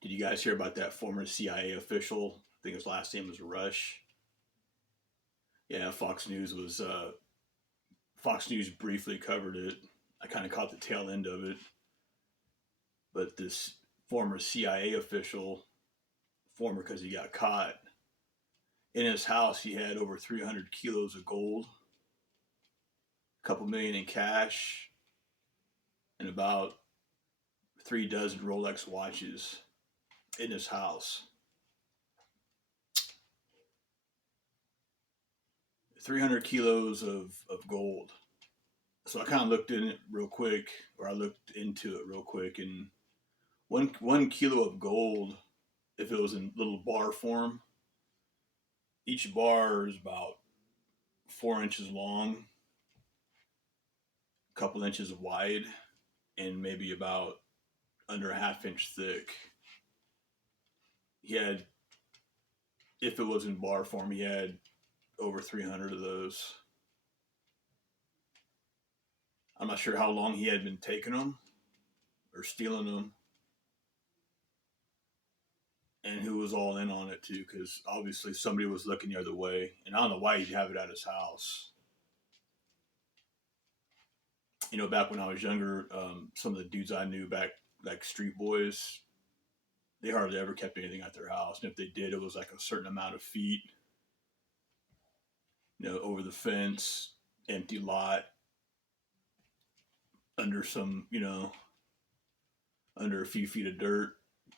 Did you guys hear about that former CIA official? I think his last name was Rush. Yeah, Fox News briefly covered it. I kind of caught the tail end of it, but this former CIA official, former because he got caught in his house, he had over 300 kilos of gold, a couple million in cash, and about 3 dozen Rolex watches in his house. 300 kilos of gold. So I kind of looked in it real quick, or I looked into it real quick, and one kilo of gold, if it was in little bar form, each bar is about 4 inches long, a couple inches wide, and maybe about under a half inch thick. He had, if it was in bar form, he had over 300 of those. I'm not sure how long he had been taking them or stealing them, and who was all in on it too, because obviously somebody was looking the other way, and I don't know why he'd have it at his house. Back when I was younger, some of the dudes I knew back, like street boys, they hardly ever kept anything at their house, and if they did, it was like a certain amount of feet, over the fence, empty lot, under some, under a few feet of dirt,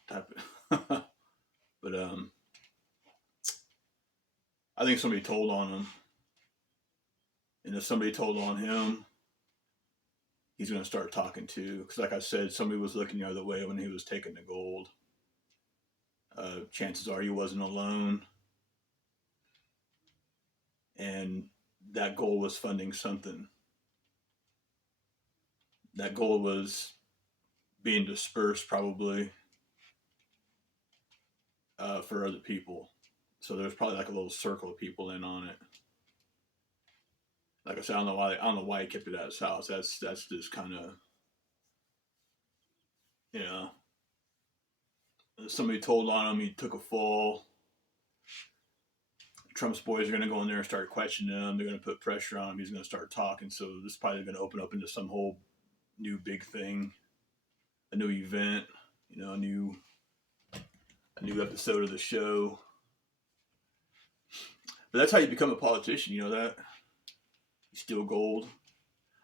type of. But I think somebody told on him, and if somebody told on him, he's going to start talking too. Because, like I said, somebody was looking the other way when he was taking the gold. Chances are he wasn't alone, and that gold was funding something. That gold was being dispersed probably for other people. So there's probably like a little circle of people in on it. Like I said, I don't know why he kept it at his house. That's just kind of, you know somebody told on him. He took a fall. Trump's boys are going to go in there and start questioning him. They're going to put pressure on him. He's going to start talking. So this is probably going to open up into some whole new big thing, a new event, a new episode of the show. But that's how you become a politician. You know that you steal gold.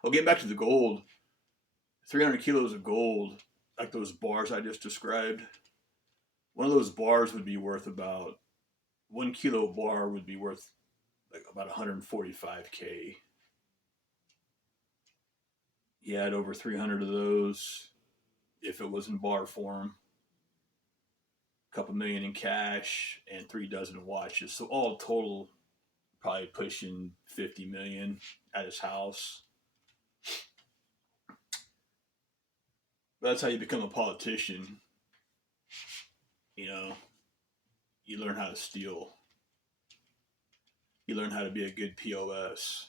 Oh, getting back to the gold, 300 kilos of gold, like those bars I just described. One of those bars would be worth about 1 kilo bar would be worth like about 145K. He had over 300 of those if it was in bar form, a couple million in cash, and 3 dozen watches. So all total, probably pushing 50 million at his house. But that's how you become a politician. You know, you learn how to steal. You learn how to be a good POS.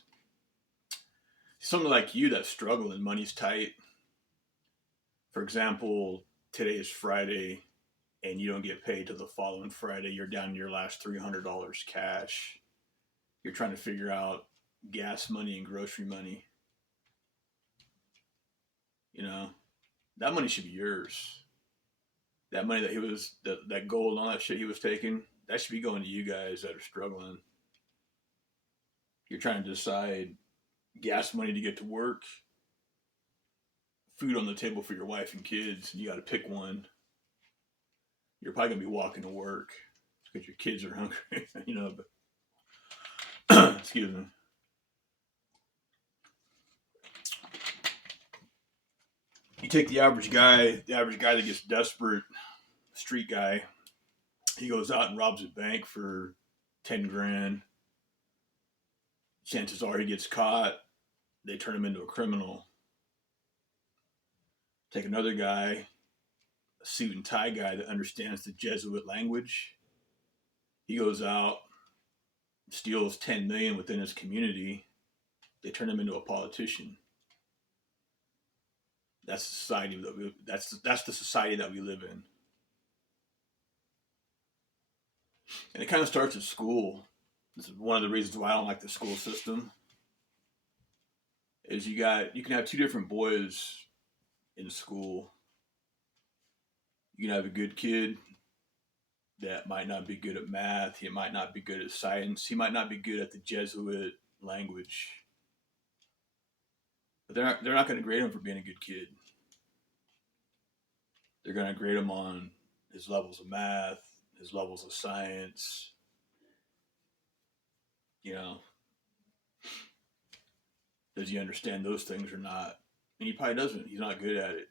Someone like you that's struggling, money's tight. For example, today is Friday, and you don't get paid till the following Friday. You're down to your last $300 cash. You're trying to figure out gas money and grocery money. You know, that money should be yours. That money that gold and all that shit he was taking, that should be going to you guys that are struggling. You're trying to decide gas money to get to work, food on the table for your wife and kids, and you got to pick one. You're probably gonna be walking to work because your kids are hungry, But excuse me. You take the average guy that gets desperate, street guy. He goes out and robs a bank for 10 grand. Chances are he gets caught. They turn him into a criminal. Take another guy, a suit and tie guy that understands the Jesuit language. He goes out, steals 10 million within his community. They turn him into a politician. That's the society that we live in. And it kind of starts at school. This is one of the reasons why I don't like the school system. Is you can have two different boys in school. You can have a good kid that might not be good at math. He might not be good at science. He might not be good at the Jesuit language. But they're not going to grade him for being a good kid. They're going to grade him on his levels of math, his levels of science. You know, does he understand those things or not? And he probably doesn't. He's not good at it,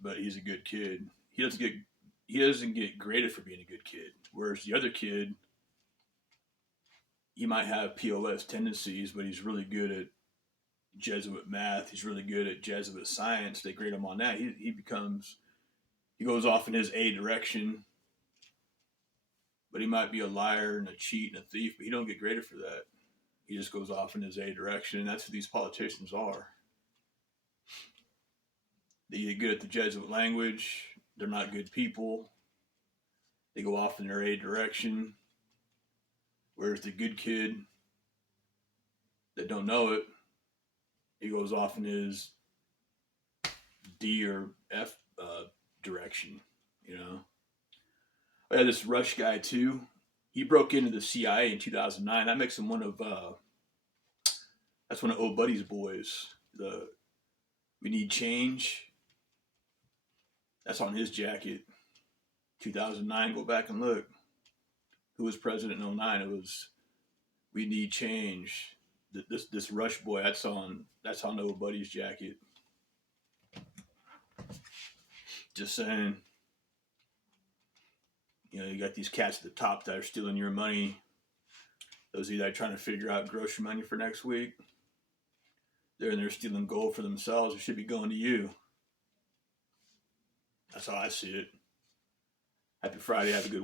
but he's a good kid. He doesn't get graded for being a good kid. Whereas the other kid, he might have POS tendencies, but he's really good at Jesuit math. He's really good at Jesuit science. They grade him on that. He goes off in his A direction, but he might be a liar and a cheat and a thief, but he don't get graded for that. He just goes off in his A direction, and that's who these politicians are. They get good at the Jesuit language. They're not good people. They go off in their A direction. Whereas the good kid that don't know it, he goes off in his D or F direction, you know. I had this Rush guy too. He broke into the CIA in 2009. That makes him that's one of old Buddy's boys. The We Need Change. That's on his jacket. 2009. Go back and look. Who was president in 09? It was We Need Change. This Rush boy. That's on old Buddy's jacket. Just saying. You know, you got these cats at the top that are stealing your money. Those of you that are trying to figure out grocery money for next week, they're in there stealing gold for themselves. It should be going to you. That's how I see it. Happy Friday. Have a good